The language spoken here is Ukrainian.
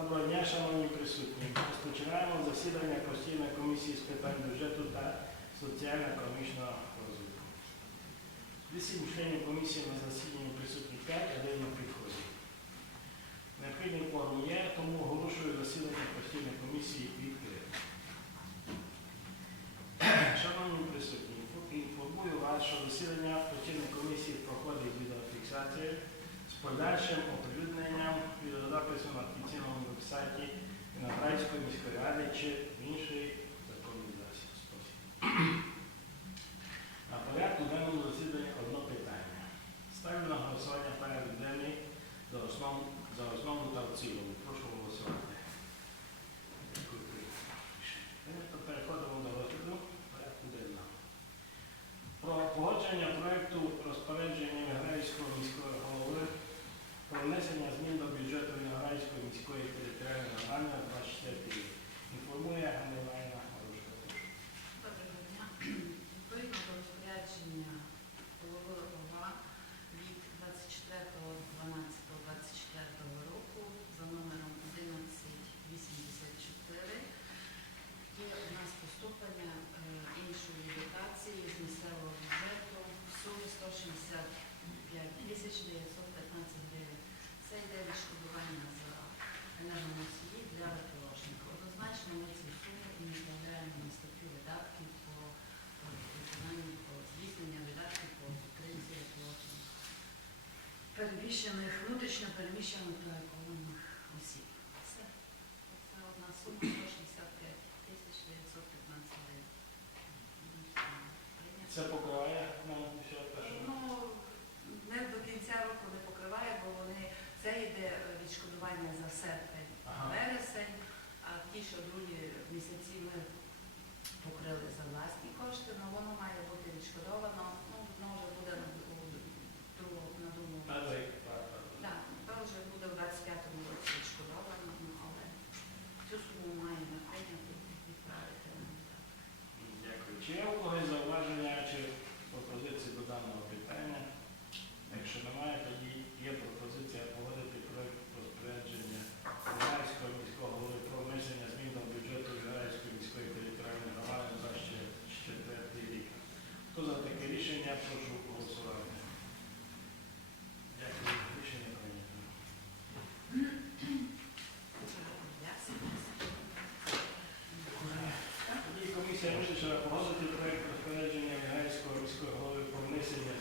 Доброго дня, шановні присутні. Розпочинаємо засідання постійної комісії з питань бюджету та соціально-економічного розвитку. Вісім членів комісії на засіданні присутні 5, один не підходить. Необхідний форум є, тому оголошую засідання постійної комісії відкритим. Шановні присутні, інформую вас, що засідання постійної комісії проходить з відеофіксацією з подальшим оприлюдненням відеозапису на офіційному вебсайті Виноградської міської ради чи в інший законний спосіб. На порядку денному засіданні одне питання. Ставлю на голосування порядок денний за основу, за основу та в цілому. Прошу голосувати. Переходимо до розгляду порядку денного. Про погодження проекту розпорядження Віграйського міського голови про внесення змін до бюджету Віноградської міської територіальної громади на 24 рік. Інформує Ганилайна Горушка. Доброго дня. Відповідно до розпорядження голови ОВА від 24.12.24 року за номером 1184 є у нас поступлення е, іншої дотації з місцевого бюджету в сумі 165 тисяч 915 гривень. Це йде відшкодування за енергоносії для ВПОшників. Однозначно ми ці суми і відправляємо на статтю видатків по е, виконанню по здійснення видатків по підтримці ВПОшників. Переміщених, внутрішньо переміщених та осіб. Це, Це одна сума 165 тисяч 915 гривень. Прийнято. Це покриває нам все те, що Ну, не до кінця року не покриває, бо вони це йде е, відшкодування за серпень, вересень, а ті, що другі місяці ми покрили за власні кошти, але воно має бути відшкодовано. Ну, воно вже буде на другу на другу. на рік. так, так. Так, то вже буде в 25-му році відшкодовано, ну, але цю суму маємо прийняти і відправити на видатки. Дякую. Чи є у когось зауваження чи пропозиції до даного питання? Якщо немає, тоді є пропозиція погодити проект розпорядження Віграйського міського голови про внесення змін до бюджету Віграйської міської територіальної громади за ще четвертий рік. Хто за таке рішення, прошу голосувати. Дякую. Рішення прийнято. Тоді комісія вирішила погодити проект розпорядження Віграйського міського голови про внесення